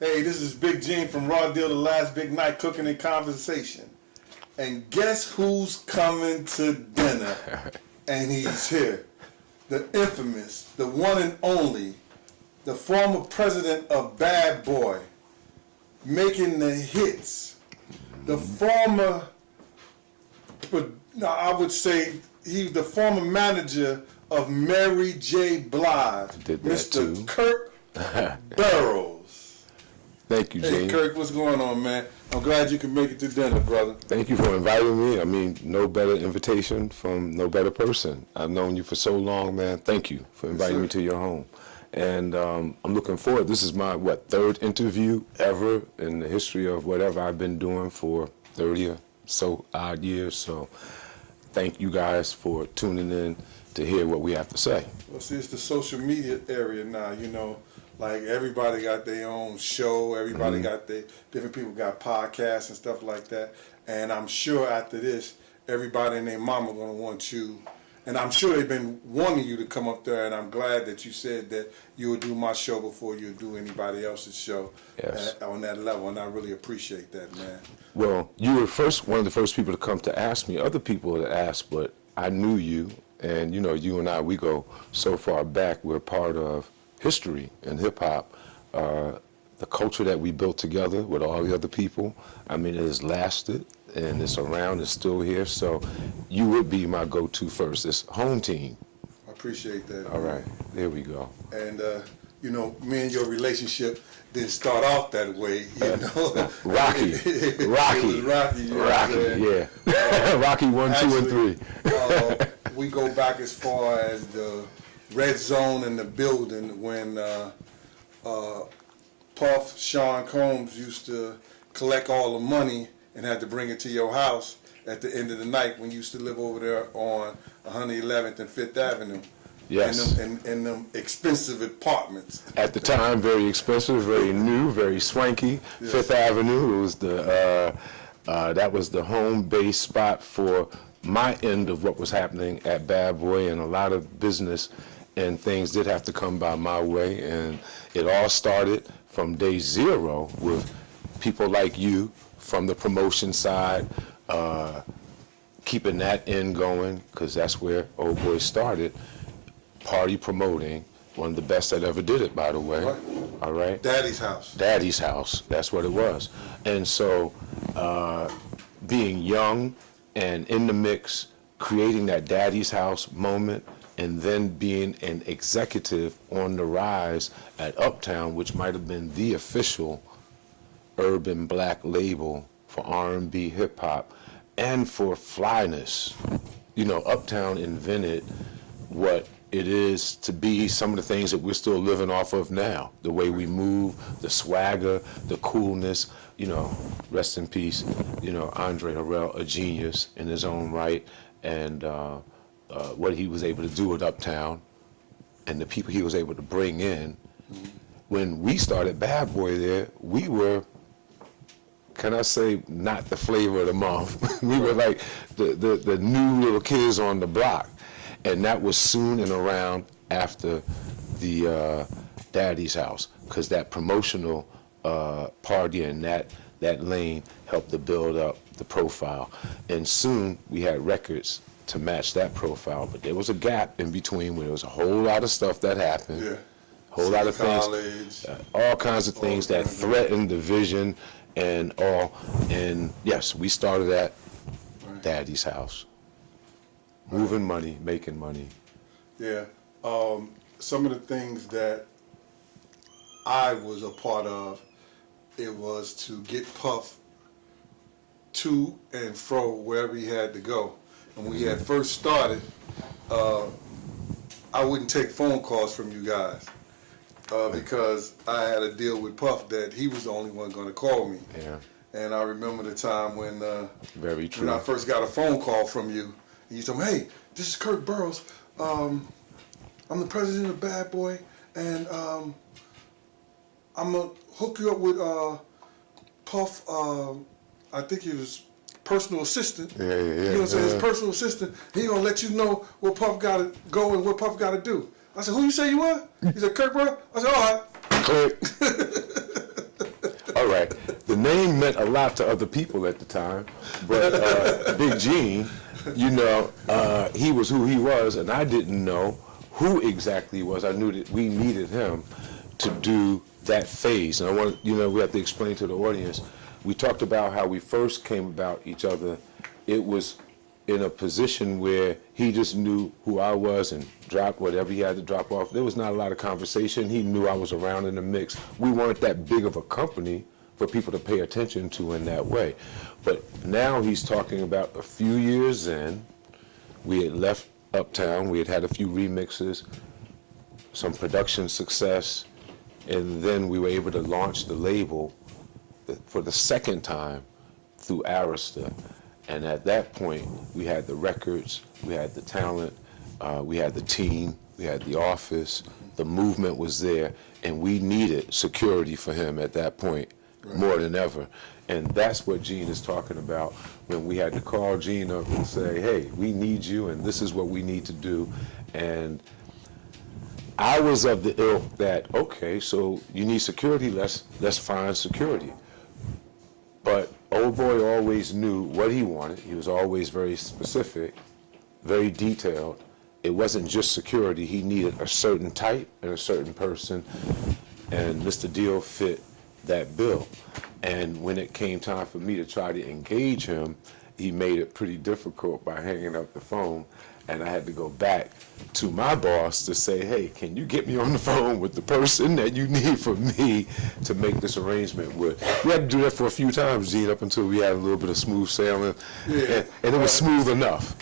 Hey, this is Big Gene from Raw Deal, the Last B.I.G Night, Cooking and Conversation. And guess who's coming to dinner? And he's here. The infamous, the one and only, the former president of Badboy, making the hits. The former, I would say, he's the former manager of Mary J. Blige, Mr. Kirk Burrowes. Thank you, Gene. Hey, Kirk, what's going on, man? I'm glad you can make it to dinner, brother. Thank you for inviting me. I mean, no better invitation from no better person. I've known you for so long, man. Thank you for inviting me to your home. And I'm looking forward. This is my, third interview ever in the history of whatever I've been doing for 30 or so odd years. So thank you guys for tuning in to hear what we have to say. Well, see, it's the social media area now, you know. Like, everybody got their own show. Everybody got their, different people got podcasts and stuff like that. And I'm sure after this, everybody and their mama going to want you. And I'm sure they've been wanting you to come up there. And I'm glad that you said that you would do my show before you would do anybody else's show. Yes. On that level. And I really appreciate that, man. Well, you were one of the first people to come to ask me. Other people to ask, but I knew you. And, you know, you and I, we go so far back. We're part of history in hip-hop, the culture that we built together with all the other people. I mean, it has lasted, and it's around, it's still here, so you would be my go-to first. It's home team. I appreciate that. All right, there we go. And, you know, me and your relationship didn't start off that way, you know. Rocky. Yeah. Rocky 1, Actually, 2, and 3. We go back as far as the Red Zone in the building when Puff, Sean Combs used to collect all the money and had to bring it to your house at the end of the night when you used to live over there on 111th and 5th Avenue. Yes. In them expensive apartments. At the time, very expensive, very new, very swanky. Yes. 5th Avenue, it was that was the home base spot for my end of what was happening at Badboy, and a lot of business and things did have to come by my way, and it all started from day zero with people like you from the promotion side, keeping that end going, because that's where Old Boy started, party promoting, one of the best that ever did it, by the way. Right. All right? Daddy's house. Daddy's house, that's what it was. And so being young and in the mix, creating that Daddy's house moment, and then being an executive on the rise at Uptown, which might have been the official urban black label for R&B hip hop and for flyness. You know, Uptown invented what it is to be some of the things that we're still living off of now. The way we move, the swagger, the coolness, you know, rest in peace, you know, Andre Harrell, a genius in his own right, and what he was able to do at Uptown and the people he was able to bring in. When we started Badboy there, we were, can I say, not the flavor of the month. We were like the new little kids on the block. And that was soon and around after the Daddy's house, because that promotional party and that lane helped to build up the profile. And soon we had records to match that profile, but there was a gap in between where there was a whole lot of stuff that happened, whole lot of things, all kinds of things that threatened the vision and all. And yes, we started at Daddy's house. Moving money, making money. Yeah. Some of the things that I was a part of, it was to get Puff to and fro wherever he had to go. And when we had first started, I wouldn't take phone calls from you guys because I had a deal with Puff that he was the only one going to call me. Yeah. And I remember the time when Very true. when I first got a phone call from you, and you told me, hey, this is Kirk Burrowes. I'm the president of Badboy, and I'm going to hook you up with Puff, I think he was personal assistant. Yeah. You know what I'm saying? His personal assistant. He going to let you know where Puff got to go and what Puff got to do. I said, who you say you are? He said, Kirk Burrowes. I said, all right. Click. All right. The name meant a lot to other people at the time, but Big Gene, you know, he was who he was, and I didn't know who exactly he was. I knew that we needed him to do that phase. And I want, you know, we have to explain to the audience. We talked about how we first came about each other. It was in a position where he just knew who I was and dropped whatever he had to drop off. There was not a lot of conversation. He knew I was around in the mix. We weren't that big of a company for people to pay attention to in that way. But now he's talking about a few years in, we had left Uptown, we had had a few remixes, some production success, and then we were able to launch the label for the second time through Arista. And at that point, we had the records, we had the talent, we had the team, we had the office, the movement was there, and we needed security for him at that point more than ever. And that's what Gene is talking about when we had to call Gene up and say, hey, we need you, and this is what we need to do. And I was of the ilk that, okay, so you need security, let's find security. But old boy always knew what he wanted. He was always very specific, very detailed. It wasn't just security. He needed a certain type and a certain person, and Mr. Deal fit that bill. And when it came time for me to try to engage him, he made it pretty difficult by hanging up the phone. And I had to go back to my boss to say, hey, can you get me on the phone with the person that you need for me to make this arrangement with? We had to do that for a few times, Gene, up until we had a little bit of smooth sailing. Yeah. And it was smooth enough.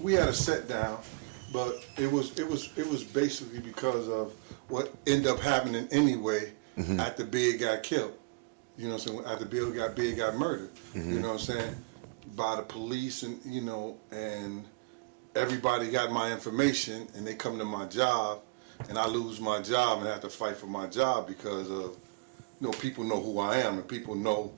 We had a set down, but it was basically because of what ended up happening anyway after Big got killed. You know what I'm saying? After Big got murdered. You know what I'm saying? By the police, and you know, and everybody got my information, and they come to my job, and I lose my job and have to fight for my job because of, you know, people know who I am, and people know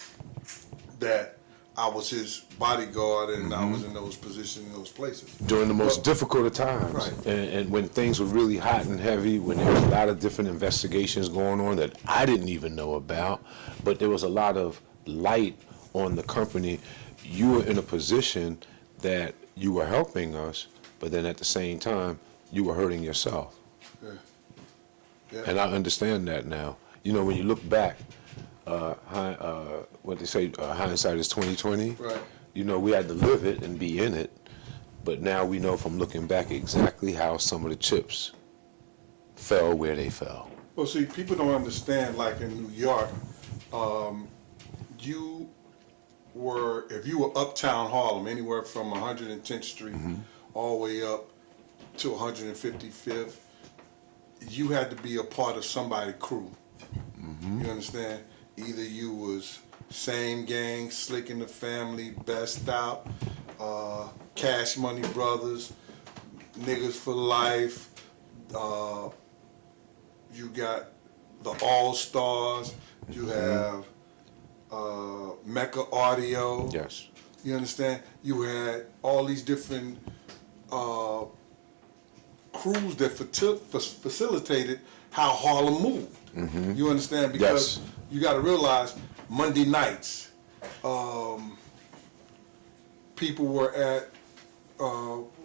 that I was his bodyguard, and I was in those positions, in those places. During the most difficult of times, right. and when things were really hot and heavy, when there was a lot of different investigations going on that I didn't even know about, but there was a lot of light on the company. You were in a position that you were helping us, but then at the same time, you were hurting yourself. Yeah. Yeah. And I understand that now. You know, when you look back, what they say, hindsight is 20/20. Right. You know, we had to live it and be in it, but now we know from looking back exactly how some of the chips fell where they fell. Well, see, people don't understand, like in New York, if you were uptown Harlem, anywhere from 110th Street all the way up to 155th, you had to be a part of somebody's crew. You understand? Either you was Same Gang, Slick in the Family, Best Out, Cash Money Brothers, Niggas for Life, you got the All Stars, you have Mecca Audio. Yes. You understand? You had all these different crews that facilitated how Harlem moved. You understand? Because you got to realize Monday nights, people were at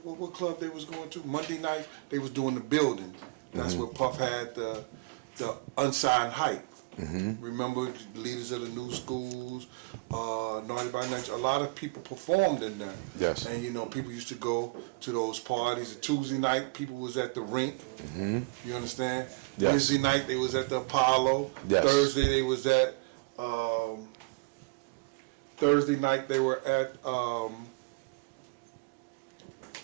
what club they was going to? Monday night they was doing the building. That's where Puff had the unsigned hype. Remember, leaders of the new schools, Naughty by Nature. A lot of people performed in there. Yes. And you know, people used to go to those parties. Tuesday night, people was at the rink. You understand? Yes. Wednesday night, they was at the Apollo. Yes. Thursday, they was at. Thursday night, they were at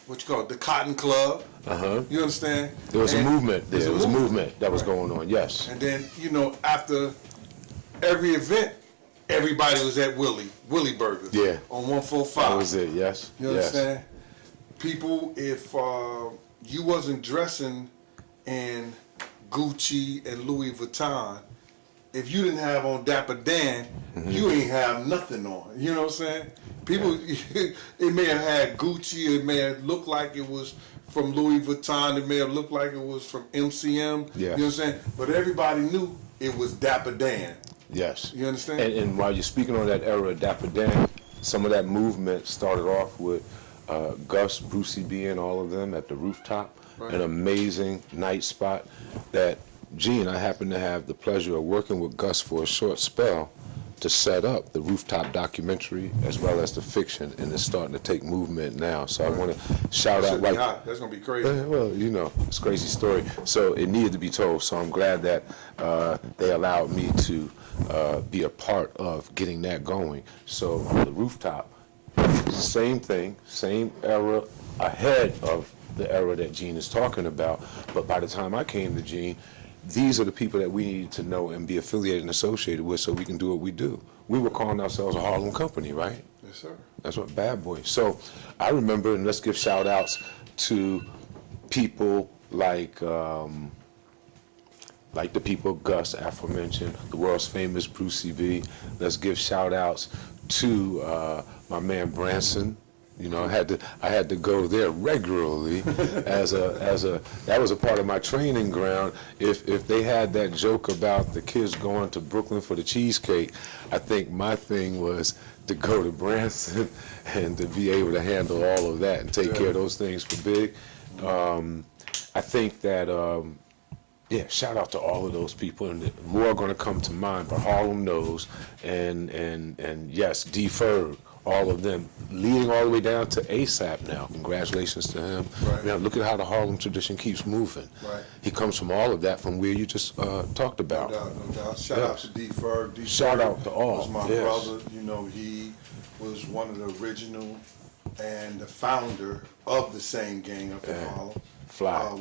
what you call it, the Cotton Club. You understand? There was a movement there. There was a movement that was going on, yes. And then, you know, after every event, everybody was at Willie Burgers. Yeah. On 145. That was it, yes. You understand? People, if you wasn't dressing in Gucci and Louis Vuitton, if you didn't have on Dapper Dan, you ain't have nothing on. You know what I'm saying? People, it may have had Gucci, it may have looked like it was from Louis Vuitton, it may have looked like it was from MCM. Yeah. You know what I'm saying? But everybody knew it was Dapper Dan. Yes. You understand? And while you're speaking on that era of Dapper Dan, some of that movement started off with Gus, Brucey B, and all of them at the Rooftop, Right. an amazing night spot that, Gene, I happened to have the pleasure of working with Gus for a short spell to set up the Rooftop documentary as well as the fiction, and it's starting to take movement now. So I want to shout That out should be hot. That's gonna be crazy. well, you know, it's a crazy story. So it needed to be told. So I'm glad that they allowed me to be a part of getting that going. So the Rooftop, same thing, same era, ahead of the era that Gene is talking about. But by the time I came to Gene, these are the people that we needed to know and be affiliated and associated with so we can do what we do. We were calling ourselves a Harlem company, right? Yes, sir. That's what Badboy. So I remember, and let's give shout outs to people like the people Gus aforementioned, the world's famous Brucey B. Let's give shout outs to my man Branson. You know, I had to go there regularly that was a part of my training ground. If they had that joke about the kids going to Brooklyn for the cheesecake, I think my thing was to go to Branson and to be able to handle all of that and take care of those things for Big. I think that shout out to all of those people, and more are going to come to mind, but Harlem knows, and yes, D. Ferg, all of them, leading all the way down to ASAP now. Congratulations to him. Right. Now, look at how the Harlem tradition keeps moving. Right. He comes from all of that, from where you just talked about. No doubt, no doubt. Shout out to D. Ferg. D. Shout Ferg out to all. was my Yes. brother. You know, he was one of the original and the founder of the same gang up in Harlem. Fly.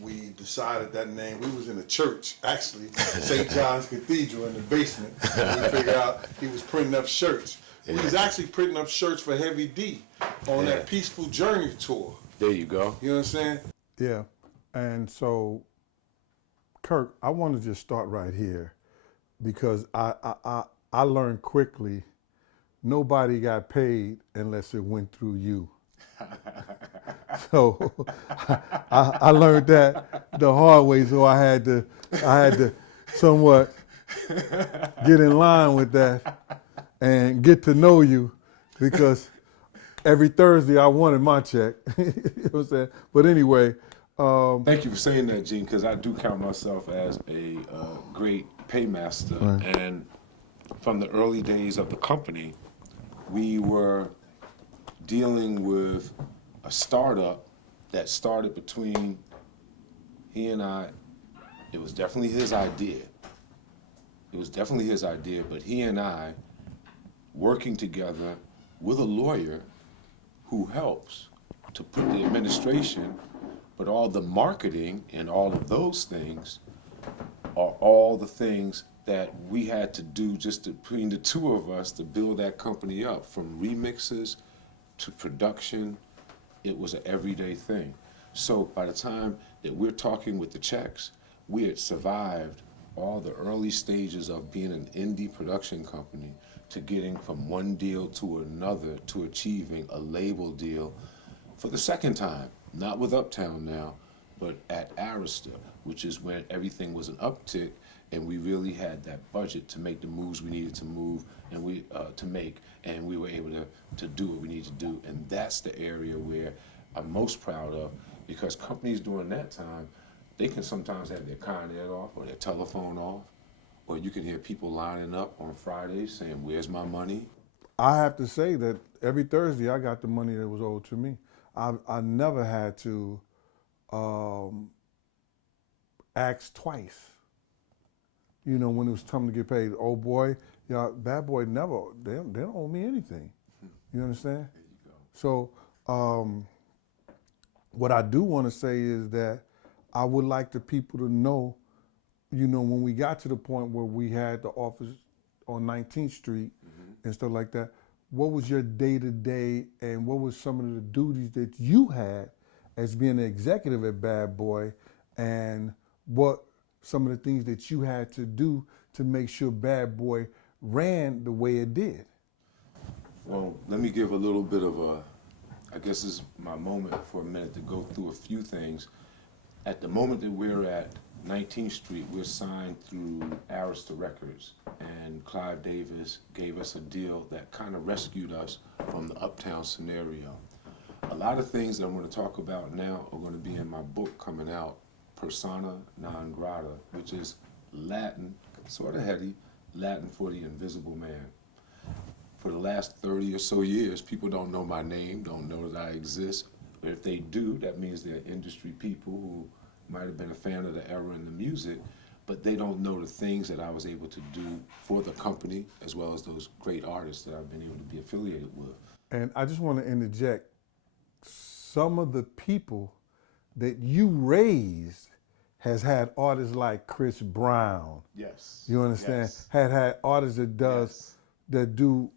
We decided that name. We was in a church, actually, St. John's Cathedral in the basement. And we figured out he was printing up shirts. We was actually printing up shirts for Heavy D on that Peaceful Journey tour. There you go. You know what I'm saying? Yeah, and so, Kirk, I want to just start right here because I learned quickly nobody got paid unless it went through you. So I learned that the hard way. So I had to somewhat get in line with that and get to know you, because every Thursday I wanted my check. You know what I'm saying? But anyway. Thank you for saying that, Gene, because I do count myself as a great paymaster. Right. And from the early days of the company, we were dealing with a startup that started between he and I. It was definitely his idea. But he and I, working together with a lawyer who helps to put the administration, but all the marketing and all of those things are all the things that we had to do just between the two of us to build that company up, from remixes to production. It was an everyday thing. So by the time that we're talking with the checks, we had survived all the early stages of being an indie production company to getting from one deal to another to achieving a label deal for the second time, not with Uptown now, but at Arista, which is when everything was an uptick and we really had that budget to make the moves we needed to move and we were able to do what we needed to do. And that's the area where I'm most proud of, because companies during that time, they can sometimes have their Con Ed off or their telephone off, or you can hear people lining up on Fridays saying, "Where's my money?" I have to say that every Thursday I got the money that was owed to me. I never had to ask twice. You know, when it was time to get paid. Oh boy, yeah, Badboy never. They don't owe me anything. You understand? There you go. So what I do want to say is that I would like the people to know, you know, when we got to the point where we had the office on 19th Street and stuff like that, what was your day-to-day and what was some of the duties that you had as being an executive at Badboy, and what some of the things that you had to do to make sure Badboy ran the way it did? Well, let me give a little bit of I guess this is my moment for a minute to go through a few things. At the moment that we're at 19th Street, we're signed through Arista Records, and Clive Davis gave us a deal that kind of rescued us from the uptown scenario. A lot of things that I'm going to talk about now are going to be in my book coming out, Persona Non Grata, which is Latin, sort of heady, Latin for the invisible man. For the last 30 or so years, people don't know my name, don't know that I exist. But if they do, that means they're industry people who might have been a fan of the era in the music, but they don't know the things that I was able to do for the company, as well as those great artists that I've been able to be affiliated with. And I just want to interject, some of the people that you raised has had artists like Chris Brown. Yes. You understand? Yes. Had artists that do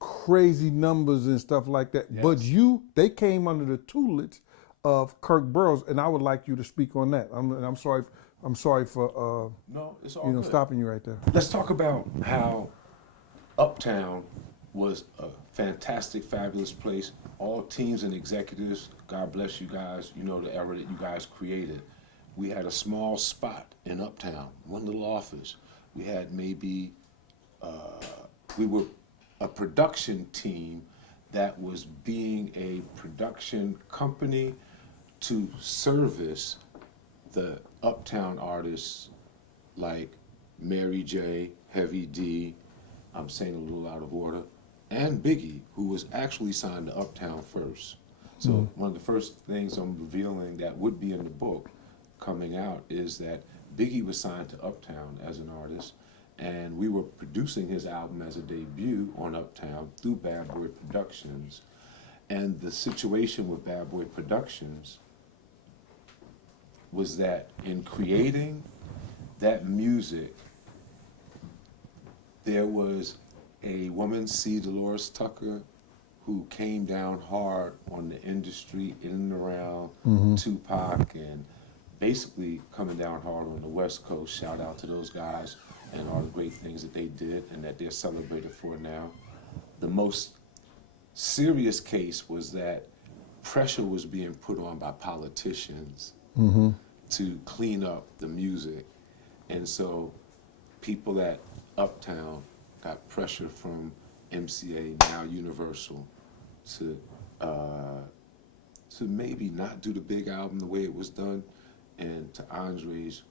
crazy numbers and stuff like that. Yes. But they came under the tutelage of Kirk Burrowes, and I would like you to speak on that. I'm sorry for No, it's all good. stopping you right there. Let's talk about how Uptown was a fantastic, fabulous place. All teams and executives, God bless you guys, you know the era that you guys created. We had a small spot in Uptown, one little office. We had maybe, we were a production team that was being a production company to service the Uptown artists like Mary J, Heavy D, I'm saying a little out of order, and Biggie, who was actually signed to Uptown first. So one of the first things I'm revealing that would be in the book coming out is that Biggie was signed to Uptown as an artist, and we were producing his album as a debut on Uptown through Badboy Productions. And the situation with Badboy Productions was that in creating that music, there was a woman, C. Dolores Tucker, who came down hard on the industry in and around Tupac, and basically coming down hard on the West Coast. Shout out to those guys and all the great things that they did and that they're celebrated for now. The most serious case was that pressure was being put on by politicians to clean up the music. And so people at Uptown got pressure from MCA, now Universal, to maybe not do the big album the way it was done. And to Andre's,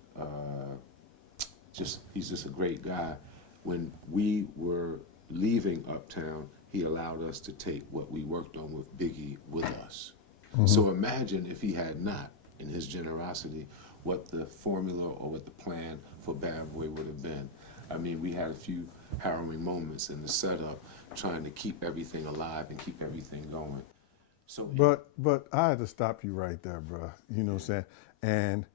he's just a great guy. When we were leaving Uptown, he allowed us to take what we worked on with Biggie with us. So imagine if he had not, in his generosity, what the formula or what the plan for Badboy would have been. I mean, we had a few harrowing moments in the setup, trying to keep everything alive and keep everything going. So, But I had to stop you right there, bro. You know what I'm saying? And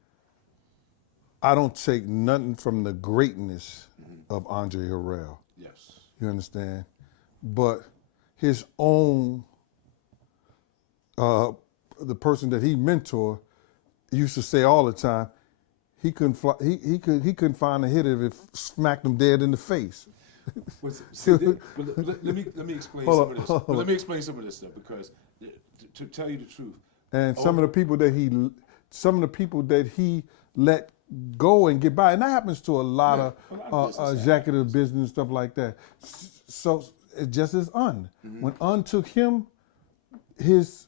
I don't take nothing from the greatness of Andre Harrell. yes. You understand? But his own, the person that he mentored, used to say all the time, he couldn't fly, he couldn't find a hitter if it smacked him dead in the face. Let me explain some of this. Let me explain some of this stuff, because to tell you the truth, And some of the people that he let go and get by, and that happens to a lot of executive business, stuff like that. So it just as when took him, his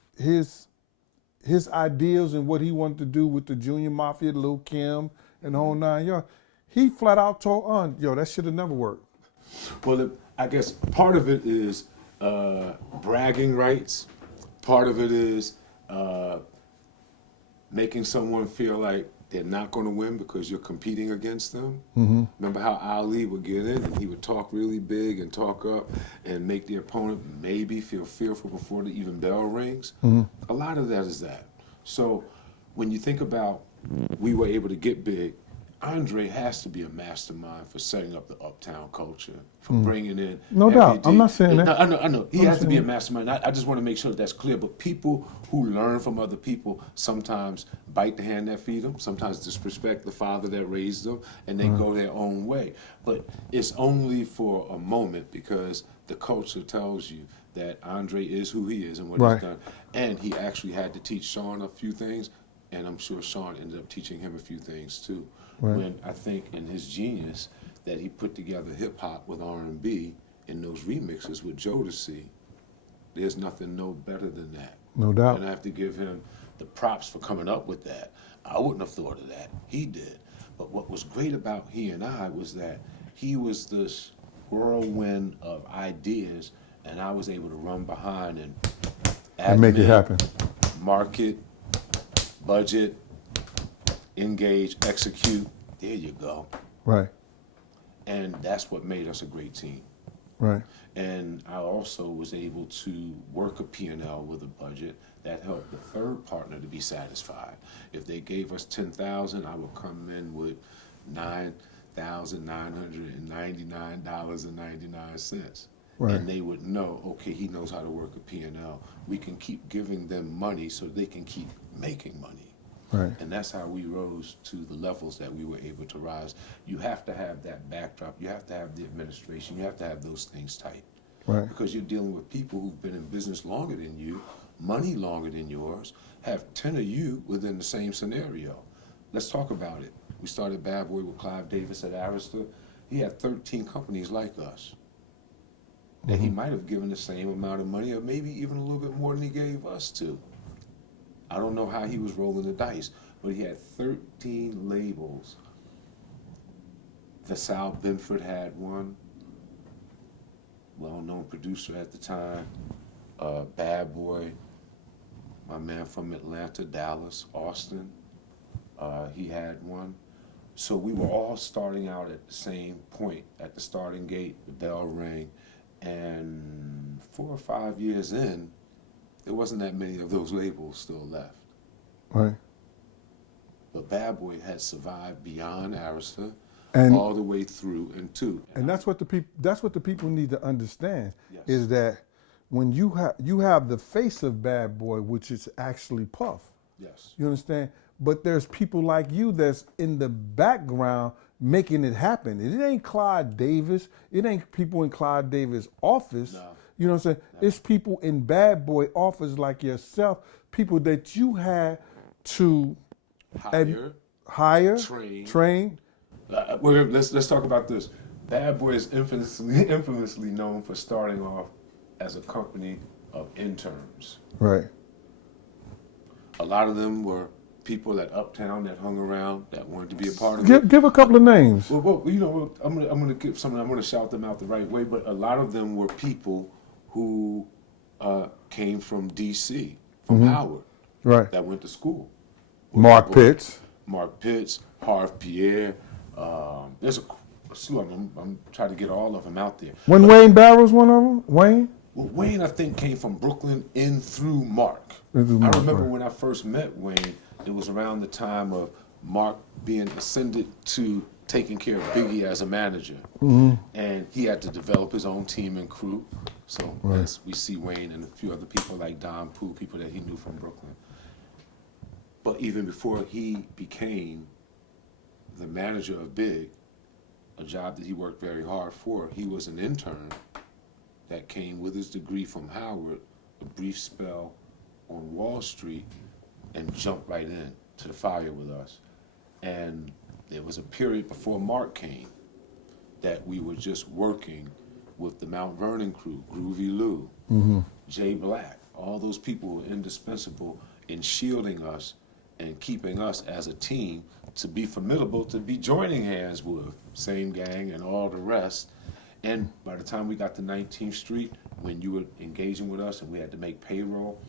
ideals and what he wanted to do with the Junior Mafia, Lil Kim, and the whole 9 yards, he flat out told yo, that should have never worked. well, I guess part of it is bragging rights. Part of it is making someone feel like they're not going to win because you're competing against them. Remember how Ali would get in and he would talk really big and talk up and make the opponent maybe feel fearful before the even bell rings? A lot of that is that. So when you think about we were able to get big, Andre has to be a mastermind for setting up the Uptown culture, for bringing in. No doubt. I'm not saying that. No, I know. He has to be a mastermind. I just want to make sure that's clear. But people who learn from other people sometimes bite the hand that feed them, sometimes disrespect the father that raised them, and they go their own way. But it's only for a moment, because the culture tells you that Andre is who he is and what he's done. And he actually had to teach Sean a few things, and I'm sure Sean ended up teaching him a few things too. Right. when I think in his genius that he put together hip hop with R&B in those remixes with Jodeci. There's nothing no better than that. No doubt. And I have to give him the props for coming up with that. I wouldn't have thought of that. He did. But what was great about he and I was that he was this whirlwind of ideas, and I was able to run behind and make it admin, happen. market, budget, engage, execute. There you go. Right. And that's what made us a great team. Right. And I also was able to work a P&L with a budget that helped the third partner to be satisfied. If they gave us $10,000, I would come in with $9,999.99. Right. And they would know, okay, he knows how to work a P&L. We can keep giving them money so they can keep making money. Right. And that's how we rose to the levels that we were able to rise. You have to have that backdrop. You have to have the administration. You have to have those things tight. Right. Because you're dealing with people who've been in business longer than you, money longer than yours, have 10 of you within the same scenario. Let's talk about it. We started Badboy with Clive Davis at Arista. He had 13 companies like us. And he might have given the same amount of money or maybe even a little bit more than he gave us to. I don't know how he was rolling the dice, but he had 13 labels. Vasal Binford had one, well-known producer at the time. Badboy, my man from Atlanta, Dallas, Austin, he had one. So we were all starting out at the same point, at the starting gate, the bell rang, and 4 or 5 years in, there wasn't that many of those labels still left. Right. But Badboy had survived beyond Arista, And all the way through and to. and that's what the people need to understand, Yes. is that when you have the face of Badboy, which is actually Puff. Yes. You understand? But there's people like you that's in the background making it happen. It ain't Clyde Davis. It ain't people in Clyde Davis' office. No. You know what I'm saying? No. It's people in Badboy office like yourself, people that you had to hire, train. Let's talk about this. Badboy is infamously known for starting off as a company of interns. Right. A lot of them were people at Uptown that hung around that wanted to be a part of it. Give a couple of names. Well, you know, I'm gonna give some. I'm gonna shout them out the right way. But a lot of them were people who came from D.C., from Howard, Right. that went to school. Mark Pitts. Harv Pierre. There's a slew of them. I'm trying to get all of them out there. When Wayne Barrows one of them? Wayne? Well, Wayne, I think, came from Brooklyn in through Mark. I Mark, remember right. when I first met Wayne, it was around the time of Mark being ascended to taking care of Biggie as a manager. And he had to develop his own team and crew. So as we see Wayne and a few other people like Don Pooh, people that he knew from Brooklyn. But even before he became the manager of Big, a job that he worked very hard for, he was an intern that came with his degree from Howard, a brief spell on Wall Street, and jumped right in to the fire with us. And there was a period before Mark came that we were just working with the Mount Vernon crew, Groovy Lou, Jay Black. All those people were indispensable in shielding us and keeping us as a team to be formidable, to be joining hands with, same gang and all the rest. And by the time we got to 19th Street, when you were engaging with us and we had to make payroll,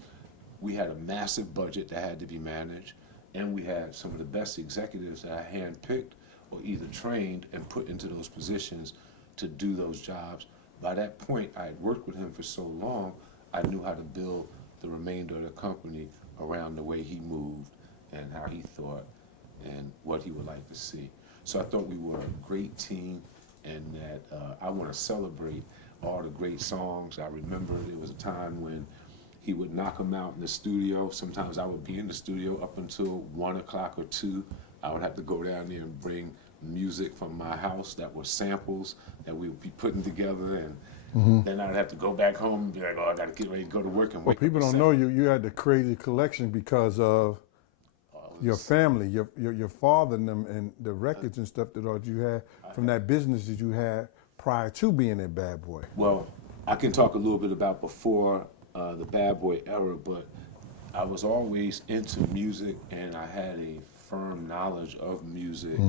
we had a massive budget that had to be managed, and we had some of the best executives that I handpicked or either trained and put into those positions to do those jobs. By that point, I had worked with him for so long, I knew how to build the remainder of the company around the way he moved and how he thought and what he would like to see. So I thought we were a great team, and that I want to celebrate all the great songs. I remember there was a time when he would knock them out in the studio. Sometimes I would be in the studio up until 1 o'clock or 2. I would have to go down there and bring music from my house that were samples that we would be putting together, and then I'd have to go back home and be like, oh, I got to get ready to go to work and Well, wake people up at don't know 7. you had the crazy collection because of your family, your father and them, and the records and stuff that you had from that business that you had prior to being at Badboy. Well, I can talk a little bit about before the Badboy era, but I was always into music, and I had a firm knowledge of music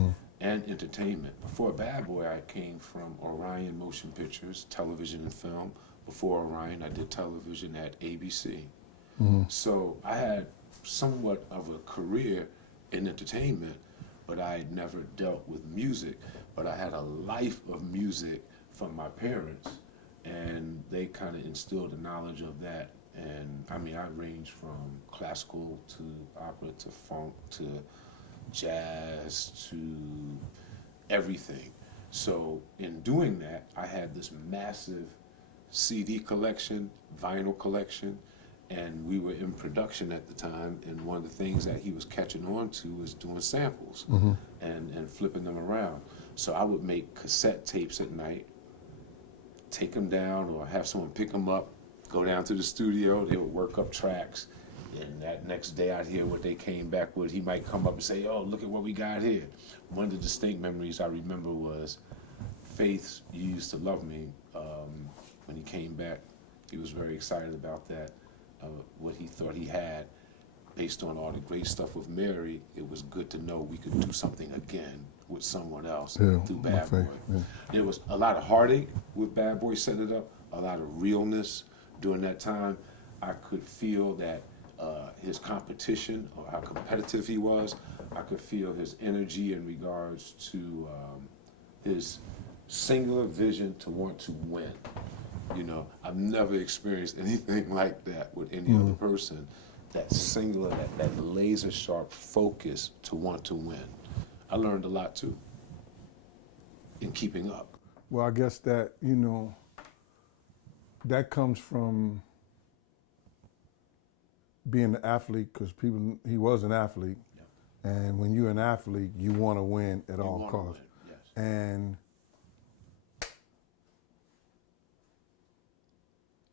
and entertainment. Before Badboy, I came from Orion Motion Pictures, television and film. Before Orion, I did television at ABC. So I had somewhat of a career in entertainment, but I had never dealt with music. But I had a life of music from my parents, and they kind of instilled a knowledge of that. And I mean, I ranged from classical to opera to funk to jazz to everything. So in doing that, I had this massive CD collection, vinyl collection, and we were in production at the time, and one of the things that he was catching on to was doing samples and flipping them around. So I would make cassette tapes at night, take them down, or have someone pick them up, go down to the studio, they would work up tracks, and that next day I'd hear what they came back with. He might come up and say, oh, look at what we got here. One of the distinct memories I remember was Faith You Used to Love Me. When he came back, he was very excited about that, what he thought he had. Based on all the great stuff with Mary, it was good to know we could do something again with someone else through Badboy. There was a lot of heartache with Badboy setting it up, a lot of realness during that time. I could feel that his competition, or how competitive he was. I could feel his energy in regards to his singular vision to want to win. You know, I've never experienced anything like that with any other person. That singular, that laser sharp focus to want to win. I learned a lot too in keeping up. Well, I guess that, you know, that comes from being an athlete, because he was an athlete. Yeah. And when you're an athlete, you want to win at all costs. Yes. And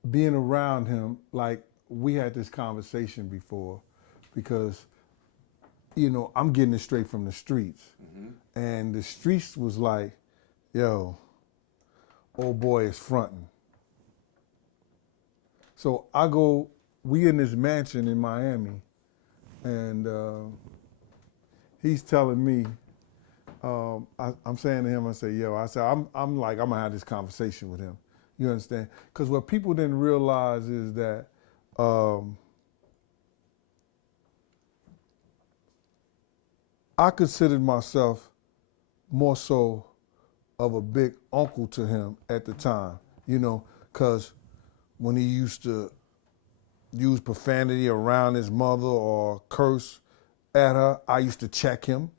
being around him, like, we had this conversation before, because, you know, I'm getting it straight from the streets. And the streets was like, yo, old boy is fronting. So we in this mansion in Miami, and he's telling me, I'm saying to him, I say, yo, I'm gonna have this conversation with him. You understand? Because what people didn't realize is that I considered myself more so of a big uncle to him at the time, you know, because when he used to use profanity around his mother or curse at her, I used to check him,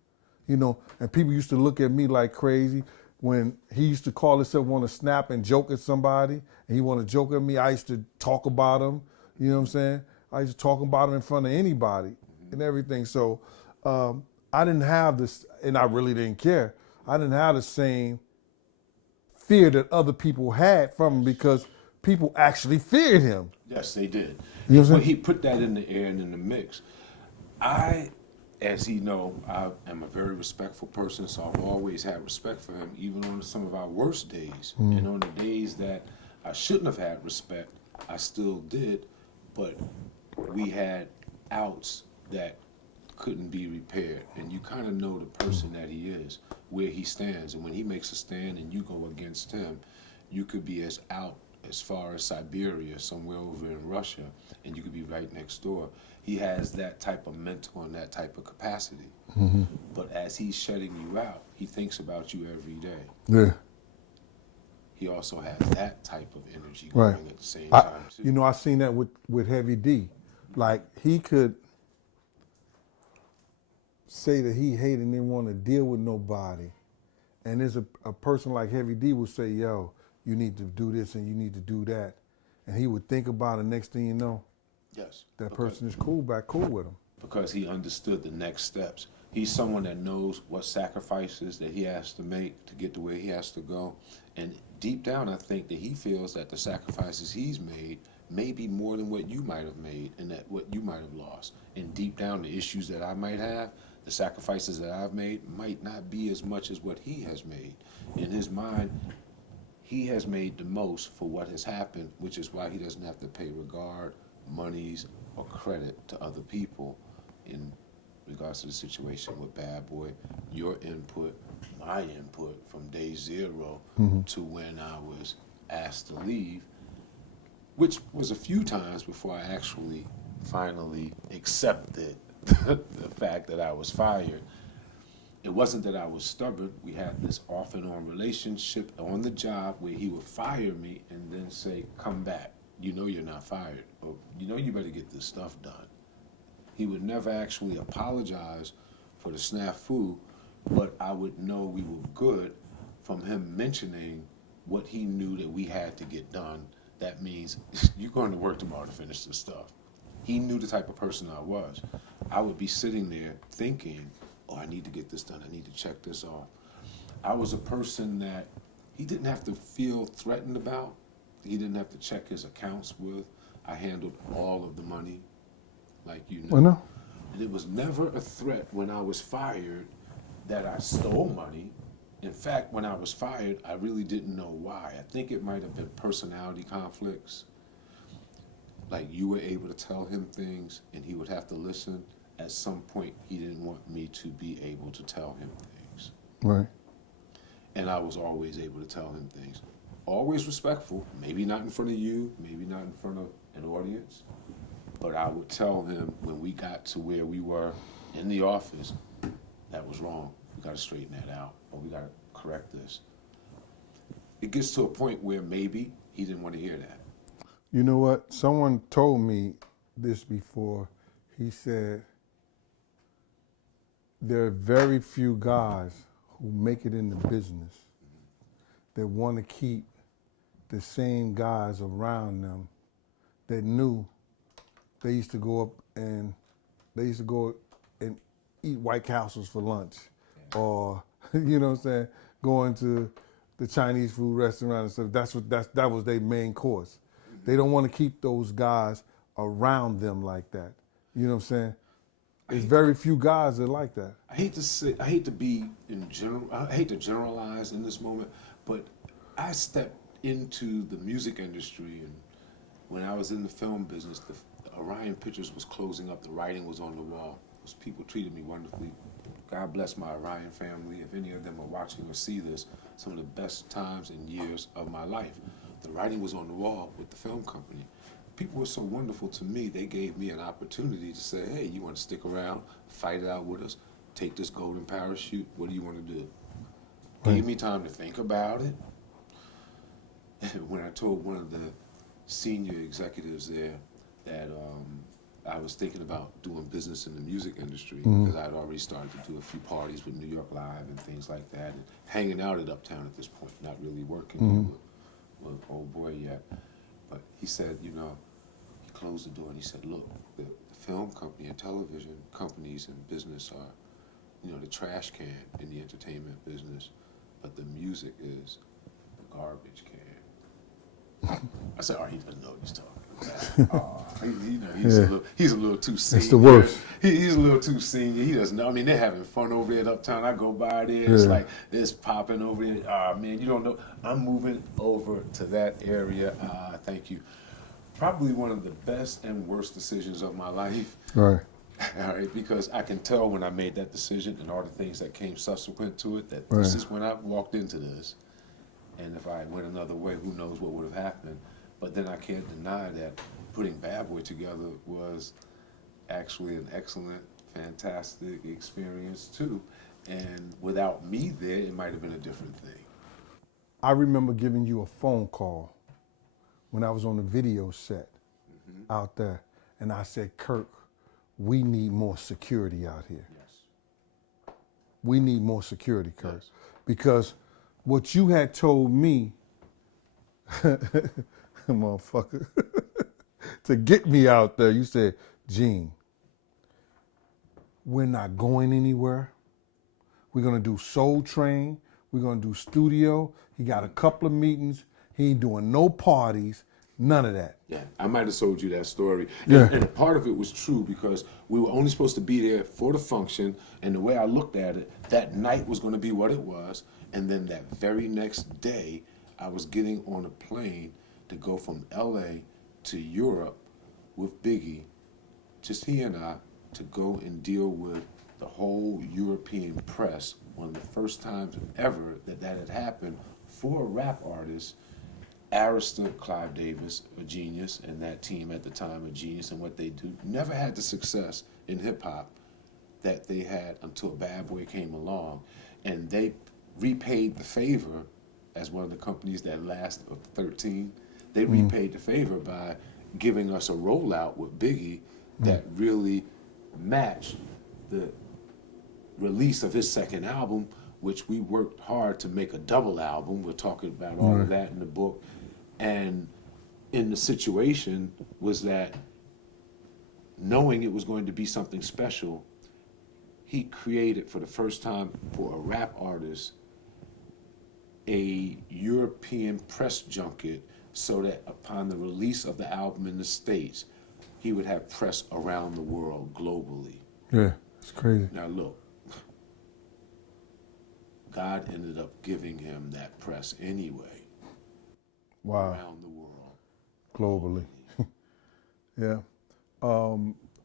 you know, and people used to look at me like crazy. When he used to call himself, want to snap and joke at somebody, and he want to joke at me, I used to talk about him, you know what I'm saying? I used to talk about him in front of anybody and everything. So I didn't have this, and I really didn't care. I didn't have the same fear that other people had from him, because people actually feared him. Yes, they did. You know what I'm saying? He put that in the air and in the mix. As he know, I am a very respectful person, so I've always had respect for him, even on some of our worst days. And on the days that I shouldn't have had respect, I still did, but we had outs that couldn't be repaired. And you kind of know the person that he is, where he stands. And when he makes a stand and you go against him, you could be as far as Siberia, somewhere over in Russia, and you could be right next door. He has that type of mental and that type of capacity. But as he's shutting you out, he thinks about you every day. Yeah. He also has that type of energy going at the same time too. You know, I seen that with Heavy D. Like, he could say that he hated and didn't want to deal with nobody. And there's a person like Heavy D would say, yo, you need to do this and you need to do that. And he would think about it, next thing you know, Yes. that person is cool with him. Because he understood the next steps. He's someone that knows what sacrifices that he has to make to get to where he has to go. And deep down, I think that he feels that the sacrifices he's made maybe more than what you might have made and that what you might have lost. And deep down, the issues that I might have, the sacrifices that I've made might not be as much as what he has made. In his mind, he has made the most for what has happened, which is why he doesn't have to pay regard, monies, or credit to other people in regards to the situation with Badboy, your input, my input from day zero to when I was asked to leave, which was a few times before I actually finally accepted the fact that I was fired. It wasn't that I was stubborn. We had this off and on relationship on the job where he would fire me and then say, come back. You know you're not fired. Or you know you better get this stuff done. He would never actually apologize for the snafu, but I would know we were good from him mentioning what he knew that we had to get done. That means you're going to work tomorrow to finish this stuff. He knew the type of person I was. I would be sitting there thinking, oh, I need to get this done. I need to check this off. I was a person that he didn't have to feel threatened about. He didn't have to check his accounts with. I handled all of the money, like you know. I know. And it was never a threat when I was fired that I stole money. In fact, when I was fired, I really didn't know why. I think it might have been personality conflicts. Like you were able to tell him things and he would have to listen. At some point, he didn't want me to be able to tell him things. Right. And I was always able to tell him things. Always respectful, maybe not in front of you, maybe not in front of an audience, but I would tell him when we got to where we were in the office, that was wrong. We got to straighten that out, or we got to correct this. It gets to a point where maybe he didn't want to hear that. You know what? Someone told me this before. He said, there are very few guys who make it in the business that want to keep the same guys around them that knew they used to go and eat White Castles for lunch, or you know what I'm saying, going to the Chinese food restaurant and stuff. That was their main course. They don't want to keep those guys around them like that. You know what I'm saying? There's very few guys that like that. I hate to generalize in this moment, but I stepped into the music industry, and when I was in the film business, the Orion Pictures was closing up, the writing was on the wall. Those people treated me wonderfully. God bless my Orion family. If any of them are watching or see this, some of the best times and years of my life. The writing was on the wall with the film company. People were so wonderful to me, they gave me an opportunity to say, hey, you want to stick around, fight it out with us, take this golden parachute, what do you want to do? Right. Gave me time to think about it. And when I told one of the senior executives there that I was thinking about doing business in the music industry, because I'd already started to do a few parties with New York Live and things like that, and hanging out at Uptown at this point, not really working with old boy yet. But he said, you know, he closed the door and he said, look, the film company and television companies and business are, you know, the trash can in the entertainment business, but the music is the garbage can. I said, oh, he doesn't know what he's talking about. He's a little too senior. It's the worst. He's a little too senior. He doesn't know. I mean, they're having fun over there at Uptown. I go by there. It's like, it's popping over there. Man, you don't know. I'm moving over to that area. Thank you. Probably one of the best and worst decisions of my life. Right. All right, because I can tell when I made that decision and all the things that came subsequent to it, that this is when I walked into this. And if I went another way, who knows what would have happened. But then I can't deny that putting Badboy together was actually an excellent, fantastic experience too. And without me there, it might have been a different thing. I remember giving you a phone call when I was on the video set out there, and I said, Kirk, we need more security out here. Yes. We need more security, Kirk. Yes. Because what you had told me, motherfucker, to get me out there, you said, Gene, we're not going anywhere. We're gonna do Soul Train. We're gonna do studio. He got a couple of meetings. He ain't doing no parties, None of that. Yeah, I might have told you that story. Yeah. And a part of it was true because we were only supposed to be there for the function, and the way I looked at it, that night was going to be what it was, and then that very next day, I was getting on a plane to go from LA to Europe with Biggie, just he and I, to go and deal with the whole European press. One of the first times ever that had happened for a rap artist. Arista, Clive Davis, a genius, and that team at the time, a genius in what they do, never had the success in hip-hop that they had until Badboy came along. And they repaid the favor as one of the companies that last of 13. They repaid the favor by giving us a rollout with Biggie that really matched the release of his second album, which we worked hard to make a double album. We're talking about all of that in the book. And in the situation was that knowing it was going to be something special, he created for the first time for a rap artist a European press junket so that upon the release of the album in the States, he would have press around the world globally. Yeah, it's crazy. Now look, God ended up giving him that press anyway. Wow. Around the world. Globally. Yeah.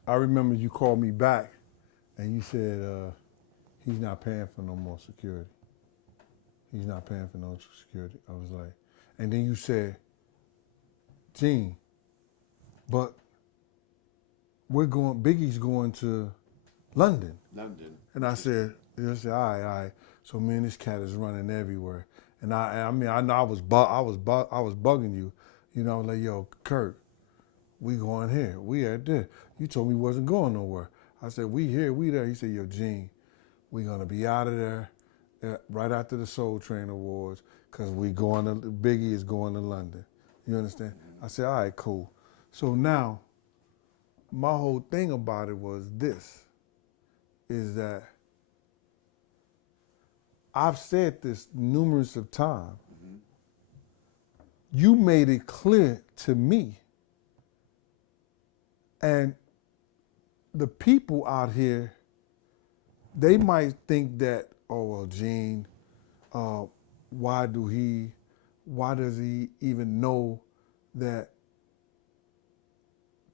I remember you called me back and you said he's not paying for no more security. He's not paying for no security. I was like, and then you said, Gene, but Biggie's going to London. London. And I said, all right. So me and this cat is running everywhere. And I mean, I know I was bugging you. You know, like, yo, Kirk, we going here. We at there. You told me we wasn't going nowhere. I said, we here, we there. He said, yo, Gene, we gonna be out of there right after the Soul Train Awards because Biggie is going to London. You understand? I said, all right, cool. So now, my whole thing about it was this, is that I've said this numerous of times. You made it clear to me, and the people out here, they might think that, oh, well, Gene, why does he even know that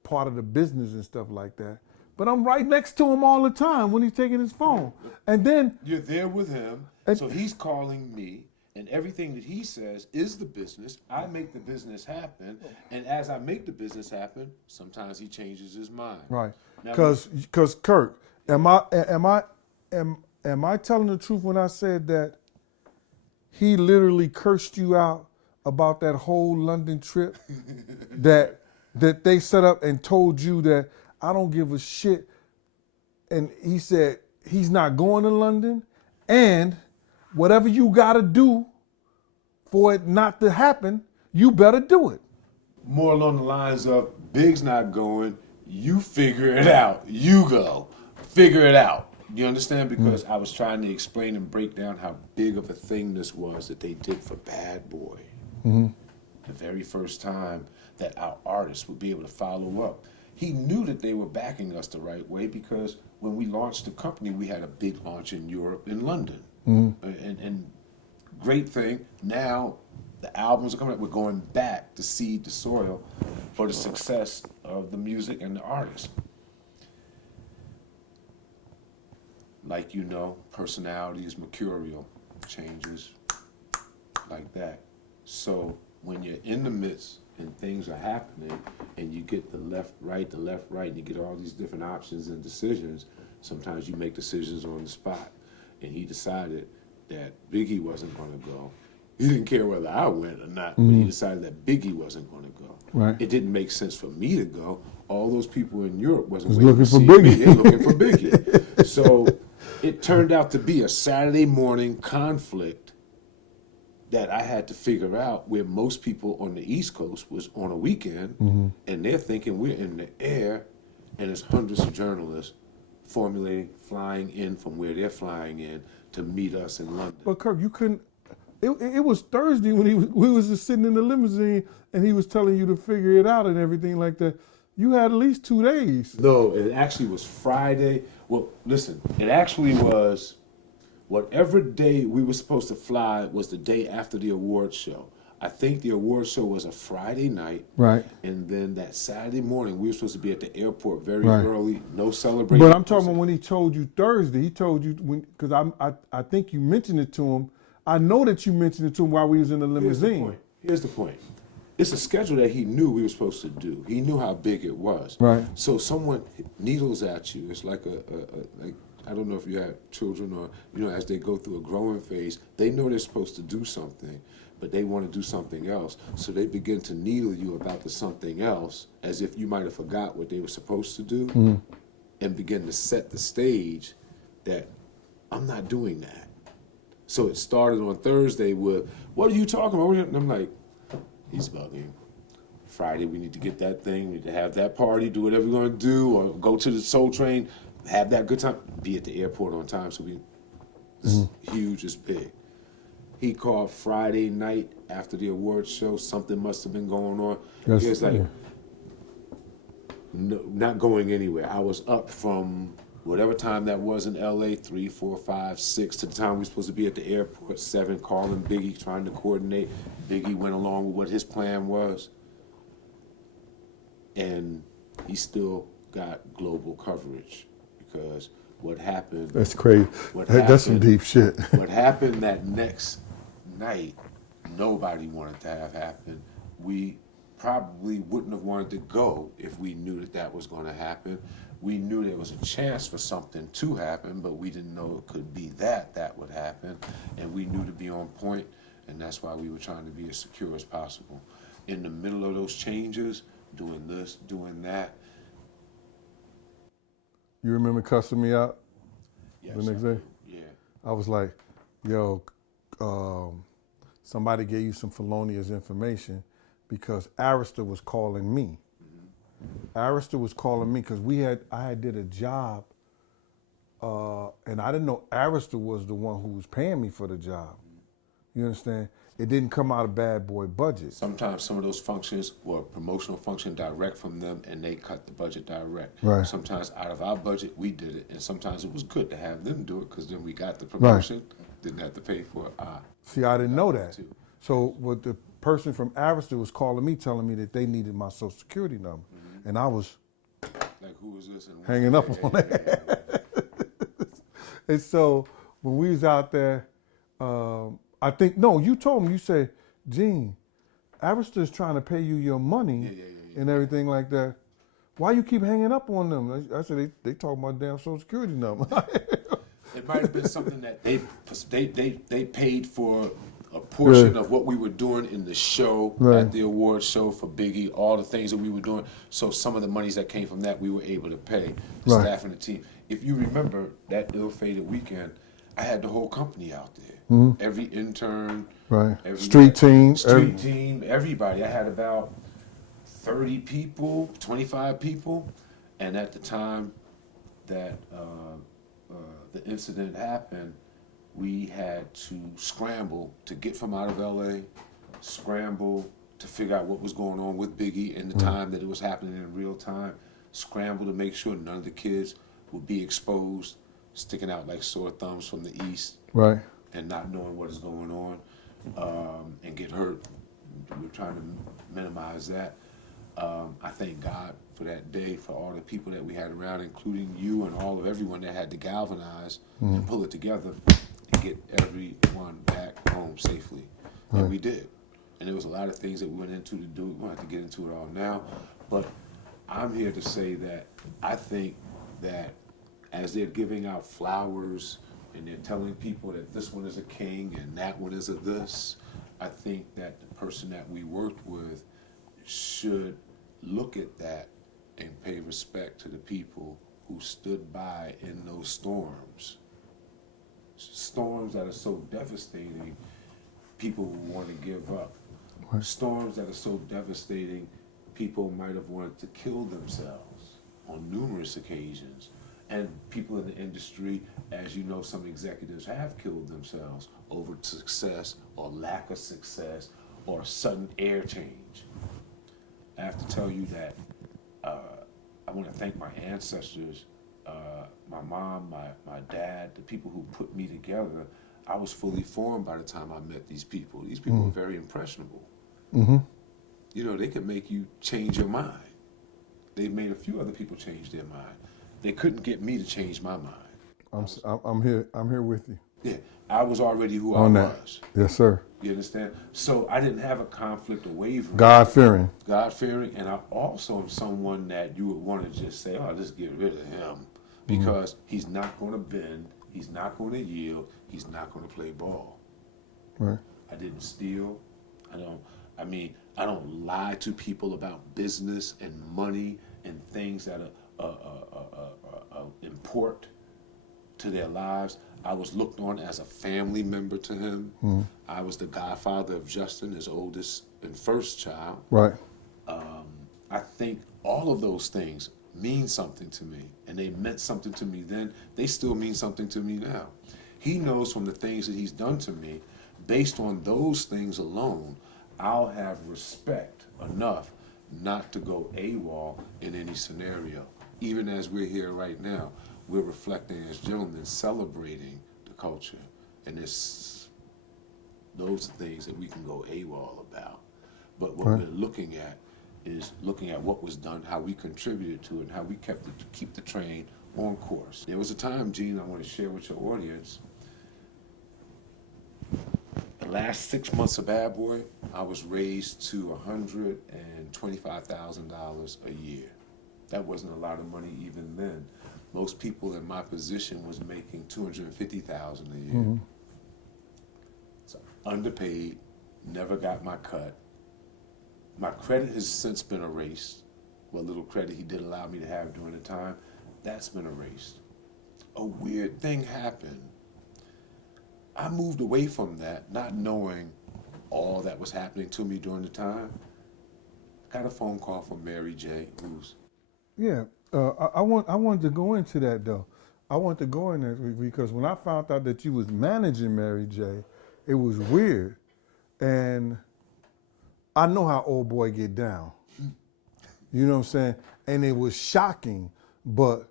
part of the business and stuff like that? But I'm right next to him all the time when he's taking his phone. And then You're there with him, so he's calling me, and everything that he says is the business. I make the business happen, and as I make the business happen, sometimes he changes his mind. right, Now, because Kirk, am I telling the truth when I said that he literally cursed you out about that whole London trip that they set up and told you that I don't give a shit, and he said he's not going to London, and whatever you got to do for it not to happen, you better do it. more along the lines of Big's not going, you figure it out. You go. Figure it out. You understand? Because I was trying to explain and break down how big of a thing this was that they did for Badboy. The very first time that our artists would be able to follow up. He knew that they were backing us the right way because when we launched the company, we had a big launch in Europe, in London. And great thing, now the albums are coming up, we're going back to seed the soil for the success of the music and the artists. Like you know, personality is mercurial, changes like that. So when you're in the midst and things are happening and you get the left, right, and you get all these different options and decisions, sometimes you make decisions on the spot. And he decided that Biggie wasn't going to go. He didn't care whether I went or not, but he decided that Biggie wasn't going to go. Right. It didn't make sense for me to go. All those people in Europe wasn't Was waiting looking to for see Biggie. me. They looking for Biggie. So it turned out to be a Saturday morning conflict that I had to figure out, where most people on the East Coast was on a weekend, and they're thinking we're in the air, and there's hundreds of journalists flying in from where they're flying in to meet us in London. But Kirk, you couldn't. It was Thursday when we was just sitting in the limousine and he was telling you to figure it out and everything like that. You had at least 2 days. No, it actually was Friday. Well, listen, it actually was whatever day we were supposed to fly was the day after the award show. I think the award show was a Friday night. Right. And then that Saturday morning, we were supposed to be at the airport very Right. early, no celebration. But I'm talking about when he told you Thursday. He told you because I think you mentioned it to him. I know that you mentioned it to him while we was in the limousine. Here's the point. It's a schedule that he knew we were supposed to do. He knew how big it was. Right. So someone needles at you. It's like like, I don't know if you have children or, as they go through a growing phase, they know they're supposed to do something, but they want to do something else. So they begin to needle you about the something else as if you might have forgot what they were supposed to do and begin to set the stage that I'm not doing that. So it started on Thursday with, what are you talking about? And I'm like, he's bugging. Friday, we need to get that thing. We need to have that party, do whatever we're going to do, or go to the Soul Train, have that good time, be at the airport on time. So it's huge, it's big. He called Friday night after the awards show. Something must have been going on. He was like, no, not going anywhere. I was up from whatever time that was in LA, 3, 4, 5, 6, to the time we were supposed to be at the airport, 7, calling Biggie, trying to coordinate. Biggie went along with what his plan was. And he still got global coverage because what happened... That's crazy. That's some deep shit. What happened that next night, nobody wanted to have happen. We probably wouldn't have wanted to go if we knew that that was going to happen. We knew there was a chance for something to happen, but we didn't know it could be that would happen. And we knew to be on point, and that's why we were trying to be as secure as possible. In the middle of those changes, doing this, doing that. You remember cussing me out Yes, the next day? Yeah. I was like, yo, somebody gave you some felonious information because Arista was calling me. Arista was calling me because I had did a job, and I didn't know Arista was the one who was paying me for the job. You understand? It didn't come out of Badboy budget. Sometimes some of those functions were promotional function direct from them, and they cut the budget direct. Right. Sometimes out of our budget, we did it, and sometimes it was good to have them do it because then we got the promotion, didn't have to pay for it. See, I didn't know that. So what the person from Arista was calling me, telling me that they needed my social security number. And I was like, who is this? And hanging up on that. And so when we was out there, I think, no, you told me, you said, Gene, Arista's trying to pay you your money and everything like that. Why you keep hanging up on them? I said, they talking about damn social security number. It might have been something that they paid for a portion of what we were doing in the show, at the award show for Biggie, all the things that we were doing. So some of the monies that came from that, we were able to pay the staff and the team. If you remember that ill-fated weekend, I had the whole company out there. Every intern, street team, everybody. I had about 30 people, 25 people. And at the time that the incident happened, we had to scramble to get from out of LA, scramble to figure out what was going on with Biggie in the time that it was happening in real time, scramble to make sure none of the kids would be exposed, sticking out like sore thumbs from the east, and not knowing what is going on, and get hurt. We're trying to minimize that. I thank God for that day, for all the people that we had around, including you and everyone that had to galvanize and pull it together and get everyone back home safely. And we did. And there was a lot of things that we went into to do. We won't have to get into it all now. But I'm here to say that I think that as they're giving out flowers and they're telling people that this one is a king and that one is a this, I think that the person that we worked with should look at that and pay respect to the people who stood by in those storms. Storms that are so devastating, people will want to give up. Storms that are so devastating, people might have wanted to kill themselves on numerous occasions. And people in the industry, as you know, some executives have killed themselves over success or lack of success or sudden air change. I have to tell you that I want to thank my ancestors, my mom, my dad, the people who put me together. I was fully formed by the time I met these people. These people were very impressionable. You know, they could make you change your mind. They made a few other people change their mind. They couldn't get me to change my mind. I'm here with you. Yeah, I was already who On I that. was. Yes, sir. You understand? So I didn't have a conflict or wavering. God-fearing. God-fearing, and I also am someone that you would want to just say, oh, just get rid of him. Because he's not going to bend, he's not going to yield, he's not going to play ball. Right. I didn't steal. I don't lie to people about business and money and things that are import to their lives. I was looked on as a family member to him. I was the godfather of Justin, his oldest and first child. Right. I think all of those things mean something to me, and they meant something to me then. They still mean something to me now. He knows from the things that he's done to me, based on those things alone, I'll have respect enough not to go AWOL in any scenario. Even as we're here right now, we're reflecting as gentlemen, celebrating the culture. And those are things that we can go AWOL about. But what we're looking at is looking at what was done, how we contributed to it, and how we keep the train on course. There was a time, Gene, I want to share with your audience. The last 6 months of Badboy, I was raised to $125,000 a year. That wasn't a lot of money even then. Most people in my position was making $250,000 a year. So underpaid, never got my cut. My credit has since been erased. What little credit he did allow me to have during the time, that's been erased. A weird thing happened. I moved away from that, not knowing all that was happening to me during the time. Got a phone call from Mary J. Who's Yeah. I wanted to go into that though. I wanted to go in there because when I found out that you was managing Mary J, it was weird, and I know how old boy get down. You know what I'm saying? And it was shocking, but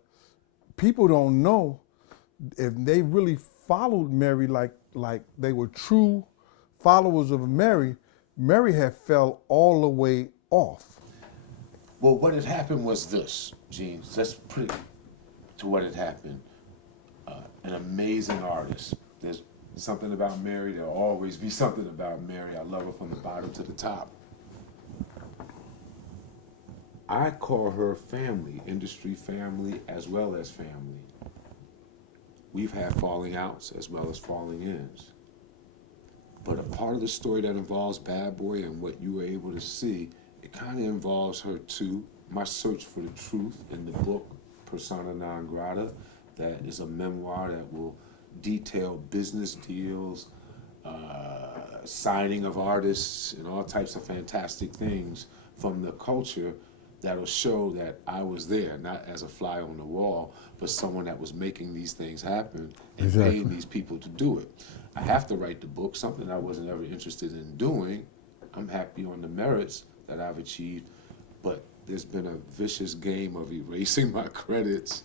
people don't know if they really followed Mary like they were true followers of Mary. Mary had fell all the way off. Well, what had happened was this, Gene. Let's put it to what had happened. An amazing artist. There's something about Mary. There'll always be something about Mary. I love her from the bottom to the top. I call her family, industry family, as well as family. We've had falling outs as well as falling ins. But a part of the story that involves Badboy and what you were able to see, it kind of involves her too. My search for the truth in the book, Persona Non Grata, that is a memoir that will detail business deals, signing of artists, and all types of fantastic things from the culture that'll show that I was there, not as a fly on the wall, but someone that was making these things happen and paying these people to do it. I have to write the book, something I wasn't ever interested in doing. I'm happy on the merits that I've achieved, but there's been a vicious game of erasing my credits,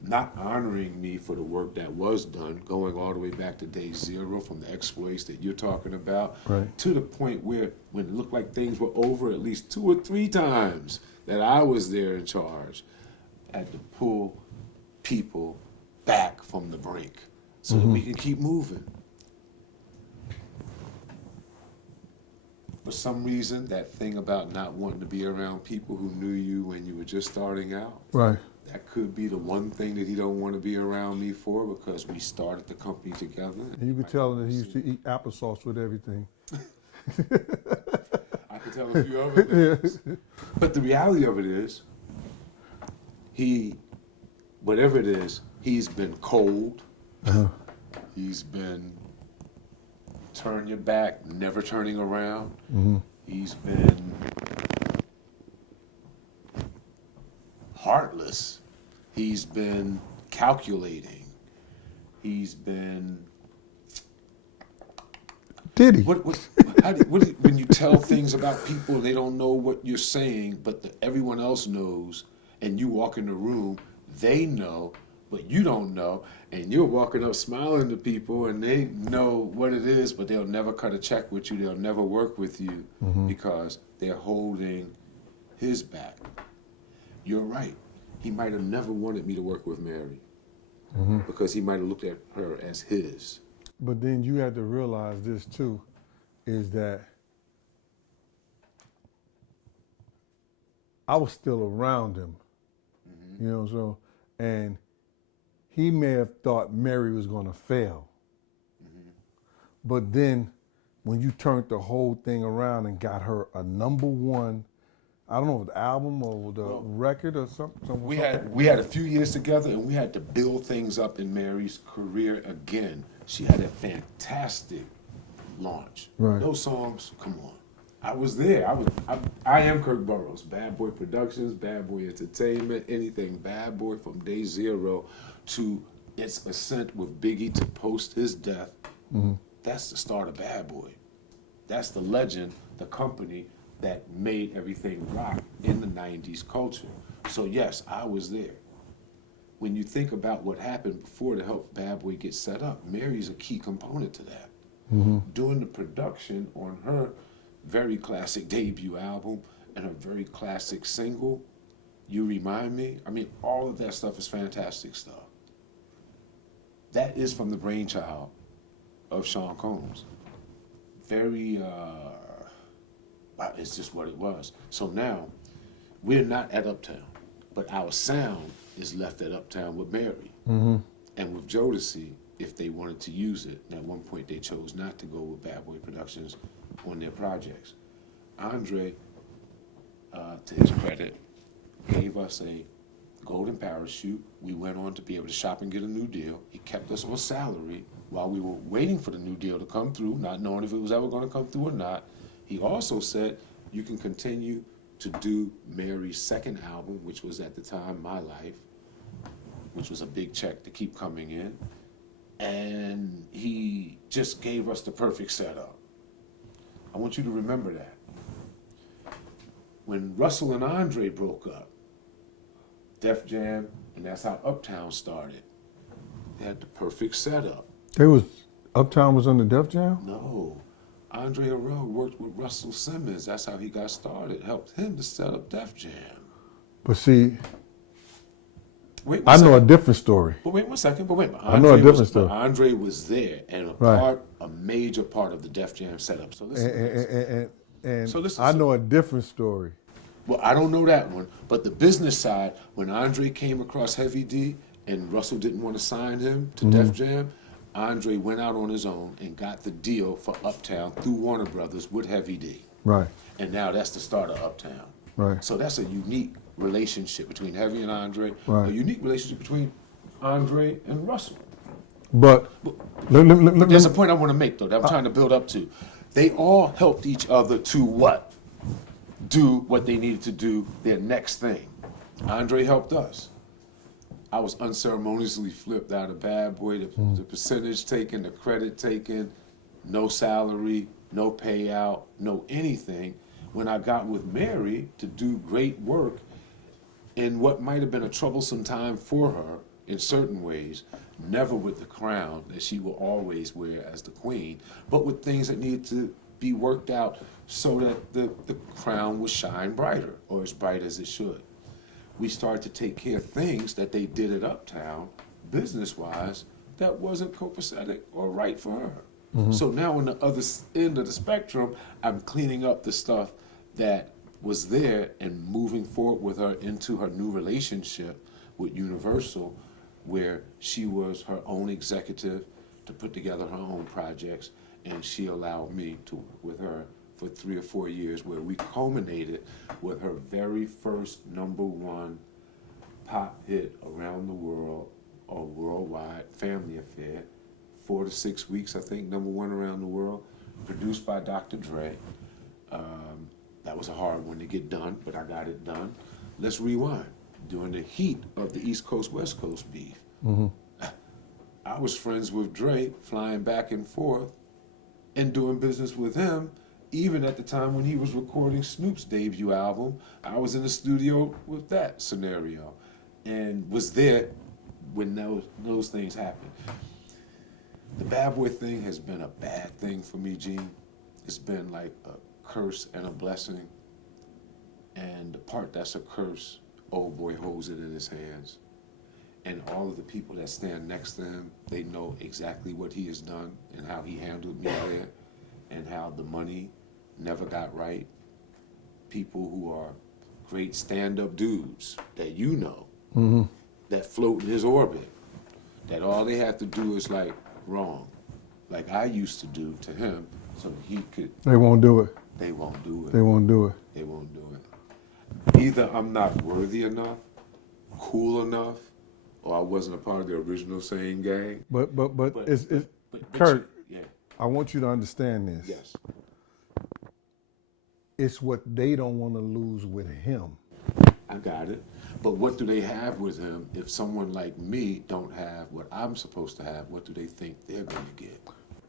not honoring me for the work that was done, going all the way back to day zero from the exploits that you're talking about, to the point where when it looked like things were over at least 2 or 3 times that I was there in charge, I had to pull people back from the brink so that we can keep moving. For some reason, that thing about not wanting to be around people who knew you when you were just starting out, that could be the one thing that he don't want to be around me for, because we started the company together. And you could tell that he used to eat applesauce with everything. I could tell a few other things. But the reality of it is, whatever it is, he's been cold. He's been turn your back, never turning around. He's been heartless. He's been calculating. He's been Diddy. When you tell things about people, they don't know what you're saying, but everyone else knows, and you walk in the room, they know, but you don't know, and you're walking up smiling to people, and they know what it is, but they'll never cut a check with you. They'll never work with you because they're holding his back. You're right. He might have never wanted me to work with Mary because he might have looked at her as his. But then you have to realize this too, is that I was still around him, you know, so, and he may have thought Mary was gonna fail. But then when you turned the whole thing around and got her a #1, I don't know if the album or the record or something. We had a few years together, and we had to build things up in Mary's career again. She had a fantastic launch. Right. Those songs, come on. I was there. I am Kirk Burrowes. Badboy Productions, Badboy Entertainment, anything Badboy from day zero to its ascent with Biggie to post his death. That's the start of Badboy. That's the legend, the company that made everything rock in the 90s culture. So yes, I was there. When you think about what happened before to help Badboy get set up, Mary's a key component to that. Doing the production on her very classic debut album and her very classic single, You Remind Me, I mean, all of that stuff is fantastic stuff. That is from the brainchild of Sean Combs. Very, it's just what it was. So now, we're not at Uptown, but our sound is left at Uptown with Mary. And with Jodeci, if they wanted to use it. And at one point, they chose not to go with Badboy Productions on their projects. Andre, to his credit, gave us a golden parachute. We went on to be able to shop and get a new deal. He kept us on salary while we were waiting for the new deal to come through, not knowing if it was ever going to come through or not. He also said, you can continue to do Mary's second album, which was at the time My Life, which was a big check to keep coming in. And he just gave us the perfect setup. I want you to remember that. When Russell and Andre broke up, Def Jam, and that's how Uptown started. They had the perfect setup. Uptown was under Def Jam? No. Andre Harrell worked with Russell Simmons. That's how he got started. Helped him to set up Def Jam. But see, I know a different story. But wait one second. I know a different story. Andre was there and a major part of the Def Jam setup. So listen. I know a different story. Well, I don't know that one, but the business side, when Andre came across Heavy D and Russell didn't want to sign him to Def Jam, Andre went out on his own and got the deal for Uptown through Warner Brothers with Heavy D. Right. And now that's the start of Uptown. Right. So that's a unique relationship between Heavy and Andre, right. A unique relationship between Andre and Russell. But there's a point I want to make, though, that I'm trying to build up to. They all helped each other to what? Do what they needed to do, their next thing. Andre helped us. I was unceremoniously flipped out of Badboy, the percentage taken, the credit taken, no salary, no payout, no anything. When I got with Mary to do great work in what might have been a troublesome time for her in certain ways, never with the crown that she will always wear as the queen, but with things that needed to be worked out so that the crown would shine brighter, or as bright as it should. We started to take care of things that they did at Uptown, business-wise, that wasn't copacetic or right for her. So now on the other end of the spectrum, I'm cleaning up the stuff that was there and moving forward with her into her new relationship with Universal, where she was her own executive to put together her own projects, and she allowed me to work with her for 3 or 4 years, where we culminated with her very first #1 pop hit around the world, or worldwide, Family Affair, 4 to 6 weeks, I think, #1 around the world, produced by Dr. Dre. That was a hard one to get done, but I got it done. Let's rewind. during the heat of the East Coast, West Coast beef. I was friends with Dre, flying back and forth and doing business with him. Even at the time when he was recording Snoop's debut album, I was in the studio with that scenario and was there when those things happened. The Badboy thing has been a bad thing for me, Gene. It's been like a curse and a blessing. And the part that's a curse, old boy holds it in his hands. And all of the people that stand next to him, they know exactly what he has done and how he handled me there and how the money never got right. People who are great stand-up dudes that you know, that float in his orbit, that all they have to do is like wrong, like I used to do to him, so he could. They won't do it. They won't do it. They won't do it. They won't do it. Either I'm not worthy enough, cool enough, or I wasn't a part of the original Sane gang. But it's But Kirk. yeah. I want you to understand this. Yes. It's what they don't want to lose with him. I got it. But what do they have with him if someone like me don't have what I'm supposed to have? What do they think they're going to get?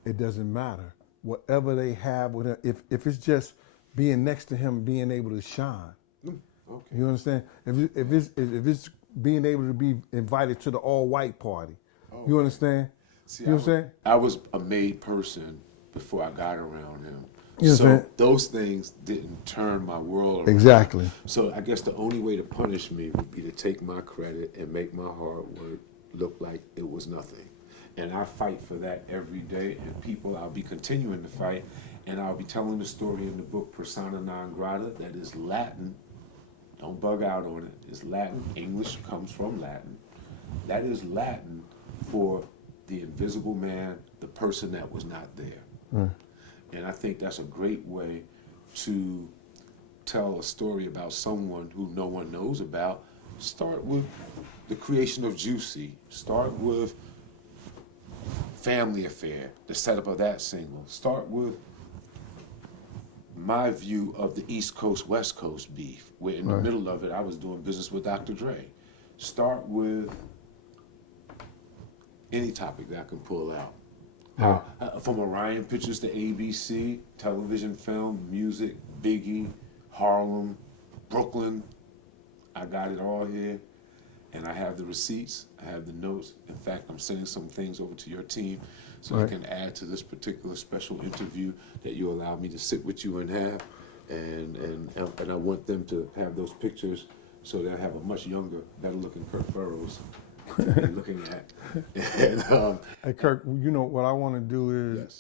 It doesn't matter. Whatever they have with him, if it's just being next to him, being able to shine. Okay. You understand? If it's being able to be invited to the all-white party. You understand? See, you know what I'm saying? I was a made person before I got around him. You So understand? those things didn't turn my world around. Exactly. So I guess the only way to punish me would be to take my credit and make my hard work look like it was nothing. And I fight for that every day, and people, I'll be continuing to fight, and I'll be telling the story in the book Persona Non Grata, that is Latin. Don't bug out on it. It's Latin. English comes from Latin. That is Latin for the invisible man, the person that was not there. And I think that's a great way to tell a story about someone who no one knows about. Start with the creation of Juicy. Start with Family Affair, the setup of that single. Start with my view of the East Coast, West Coast beef, where in the middle of it, I was doing business with Dr. Dre. Start with any topic that I can pull out. From Orion Pictures to ABC, television, film, music, Biggie, Harlem, Brooklyn. I got it all here. And I have the receipts, I have the notes. In fact, I'm sending some things over to your team so you can add to this particular special interview that you allow me to sit with you and have. And I want them to have those pictures so they'll have a much younger, better looking Kirk Burrowes to be looking at. And, Hey Kirk, you know what I want to do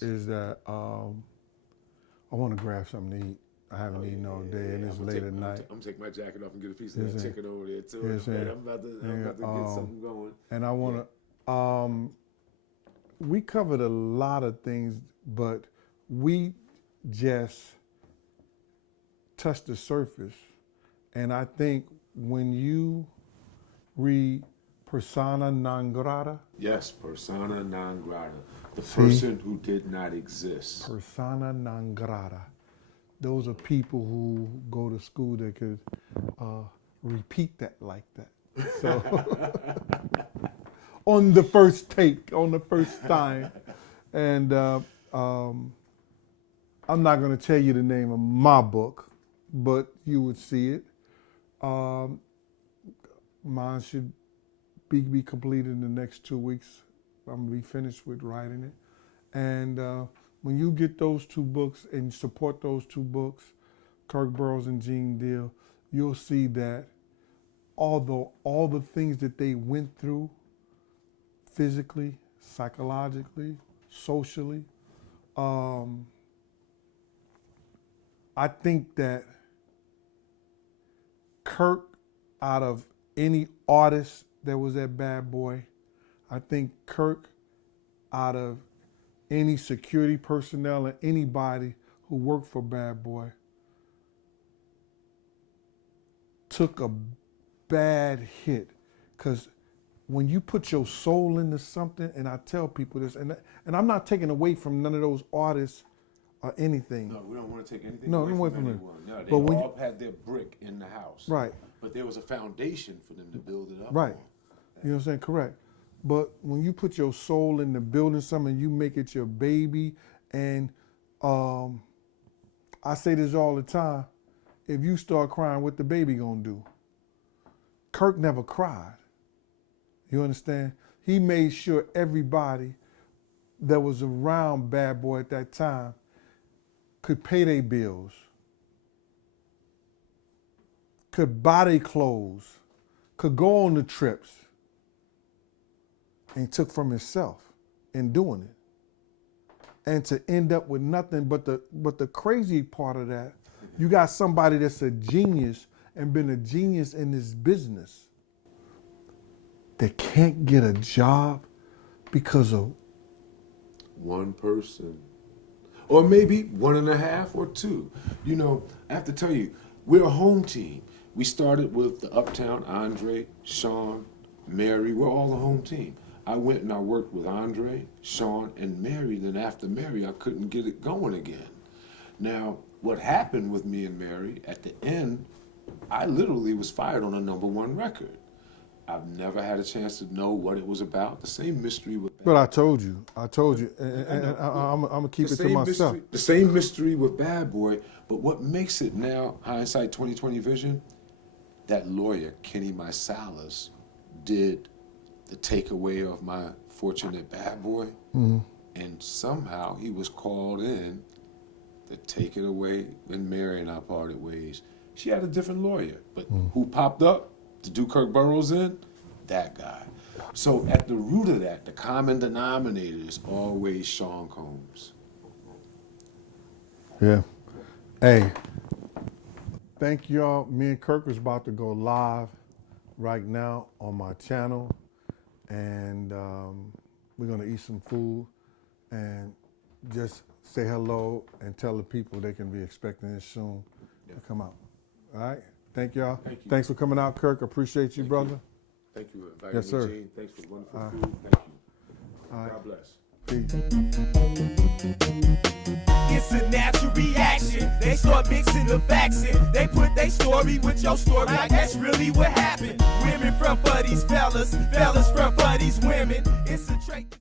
is that I want to grab something to eat. I haven't eaten all day, and it's late at night. I'm gonna take my jacket off and get a piece of that chicken over there too. I'm about to get something going. And I want to. We covered a lot of things, but we just touched the surface. And I think when you read Persona Non Grata. Yes, persona non grata. The person who did not exist. Persona Non Grata. Those are people who go to school that could repeat that like that. So on the first take, on the first time. And I'm not going to tell you the name of my book, but you would see it. Mine should be completed in the next 2 weeks. I'm going to be finished with writing it. And when you get those two books and support those two books, Kirk Burrowes and Gene Deal, you'll see that although all the things that they went through physically, psychologically, socially, I think that Kirk, out of any artist that was at Badboy, I think Kirk, out of any security personnel and anybody who worked for Badboy, took a bad hit. Because when you put your soul into something, and I tell people this, and I'm not taking away from none of those artists or anything. No, we don't want to take anything No, away from from them. anyone. No, they But when all had their brick in the house. Right. But there was a foundation for them to build it up Right. on. You know what I'm saying? Correct. But when you put your soul into building something, you make it your baby. And I say this all the time. If you start crying, what the baby gonna do? Kirk never cried. You understand? He made sure everybody that was around Badboy at that time could pay their bills, could buy their clothes, could go on the trips, and took from himself in doing it. And to end up with nothing but the crazy part of that, you got somebody that's a genius and been a genius in this business that can't get a job because of One person. Or maybe 1.5 or 2. You know, I have to tell you, we're a home team. We started with the Uptown, Andre, Sean, Mary. We're all a home team. I went and I worked with Andre, Sean, and Mary. Then after Mary, I couldn't get it going again. Now, what happened with me and Mary, at the end, I literally was fired on a #1 record. I've never had a chance to know what it was about. The same mystery with But I told you, and I'm gonna keep it to myself. The same mystery with Badboy, but what makes it now, hindsight 2020 vision, that lawyer, Kenny Mysalis, did the takeaway of my fortune at Badboy, and somehow he was called in to take it away when Mary and I parted ways. She had a different lawyer, but who popped up to do Kirk Burrowes in? That guy. So at the root of that, the common denominator is always Sean Combs. Yeah. Hey, thank y'all. Me and Kirk is about to go live right now on my channel, and we're gonna eat some food and just say hello and tell the people they can be expecting this soon to come out. All right. Thank y'all. Thank you. Thanks for coming out, Kirk. Appreciate you, brother. Thank you. Yes, sir. Gene. Thanks for the wonderful food. Thank you. God bless. Peace. It's a natural reaction. They start mixing the facts in. They put their story with your story. Like that's really what happened. Women front for these fellas, fellas front for these women. It's a trait.